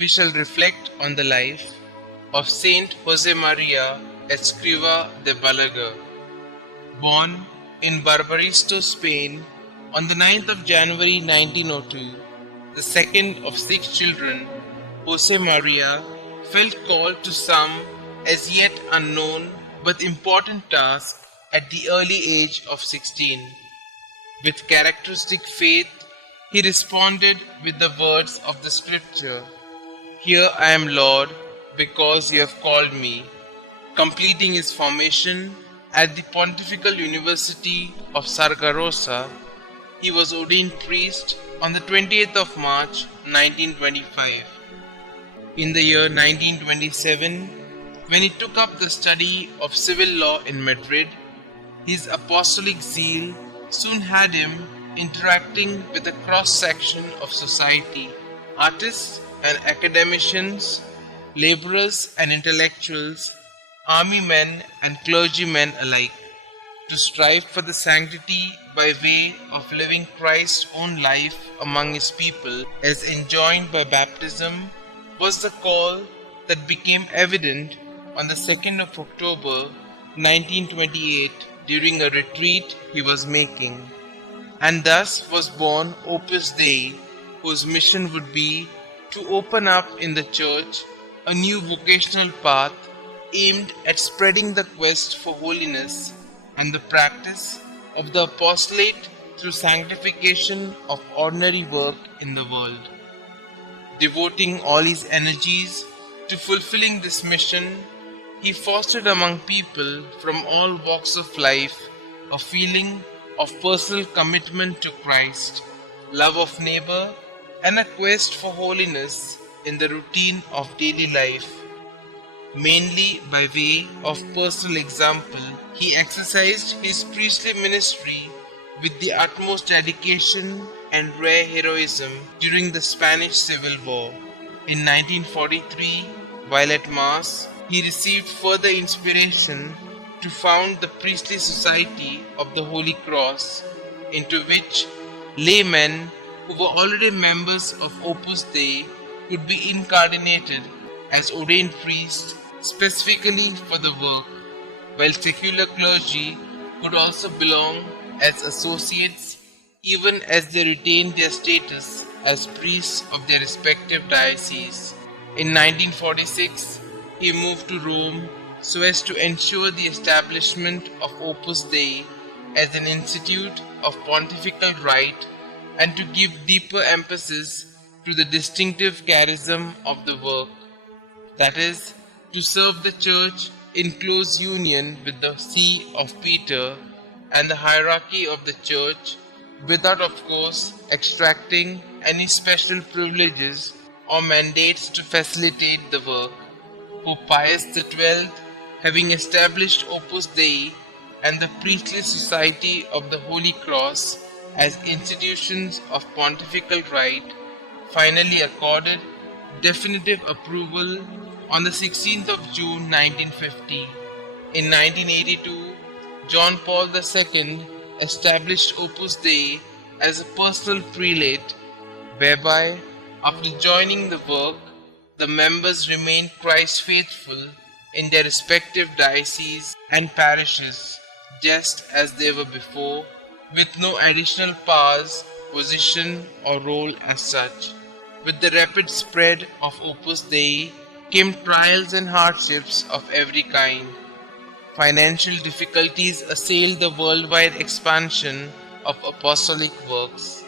we shall reflect on the life of Saint Josemaria Escriva de Balaguer. Born in Barbaristo, Spain on the 9th of January 1902, the second of 6 children, Josemaria felt called to some as yet unknown but important task at the early age of 16. With characteristic faith, he responded with the words of the scripture, "Here I am, Lord, because you have called me." Completing his formation at the Pontifical University of Saragossa, he was ordained priest on the 20th of March 1925. In the year 1927, when he took up the study of civil law in Madrid, his apostolic zeal soon had him interacting with a cross-section of society, artists and academicians, laborers and intellectuals, army men and clergymen alike. To strive for the sanctity by way of living Christ's own life among his people, as enjoined by baptism, was the call that became evident on the 2nd of October 1928 during a retreat he was making. And thus was born Opus Dei, whose mission would be to open up in the Church a new vocational path aimed at spreading the quest for holiness and the practice of the apostolate through sanctification of ordinary work in the world. Devoting all his energies to fulfilling this mission, he fostered among people from all walks of life a feeling of personal commitment to Christ, love of neighbor, and a quest for holiness in the routine of daily life. Mainly by way of personal example, he exercised his priestly ministry with the utmost dedication and rare heroism during the Spanish Civil War. In 1943, while at Mass, he received further inspiration to found the Priestly Society of the Holy Cross, into which laymen who were already members of Opus Dei could be incarnated as ordained priests specifically for the work, while secular clergy could also belong as associates even as they retained their status as priests of their respective dioceses. In 1946, he moved to Rome so as to ensure the establishment of Opus Dei as an institute of pontifical right and to give deeper emphasis to the distinctive charism of the work, that is, to serve the Church in close union with the See of Peter and the hierarchy of the Church, without of course extracting any special privileges or mandates to facilitate the work. Pope Pius XII, having established Opus Dei and the Priestly Society of the Holy Cross as institutions of pontifical right, finally accorded definitive approval on the 16th of June 1950. In 1982, John Paul II established Opus Dei as a personal prelate, whereby, after joining the work, the members remained Christ faithful in their respective dioceses and parishes, just as they were before, with no additional powers, position, or role as such. With the rapid spread of Opus Dei came trials and hardships of every kind. Financial difficulties assailed the worldwide expansion of apostolic works.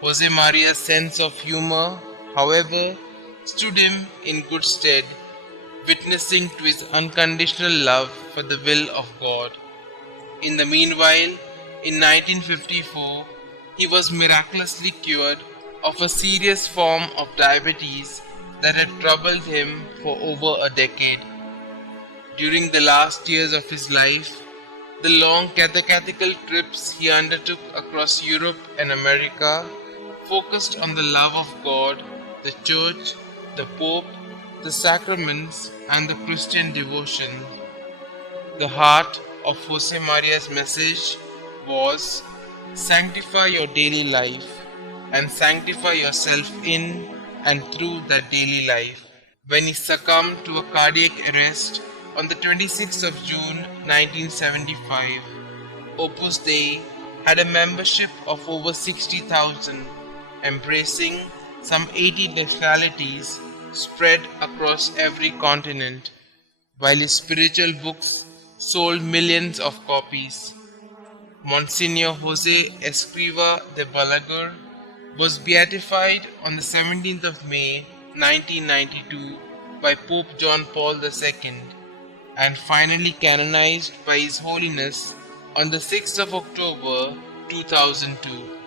Josemaria's sense of humor, however, stood him in good stead, witnessing to his unconditional love for the will of God. In the meanwhile, in 1954, he was miraculously cured of a serious form of diabetes that had troubled him for over a decade. During the last years of his life, the long catechetical trips he undertook across Europe and America focused on the love of God, the Church, the Pope, the sacraments, and the Christian devotion. The heart of Josemaria's message was, sanctify your daily life and sanctify yourself in and through their daily life. When he succumbed to a cardiac arrest on the 26th of June 1975, Opus Dei had a membership of over 60,000, embracing some 80 nationalities spread across every continent, while his spiritual books sold millions of copies. Monsignor Jose Escriva de Balaguer was beatified on the 17th of May 1992 by Pope John Paul II and finally canonized by His Holiness on the 6th of October 2002.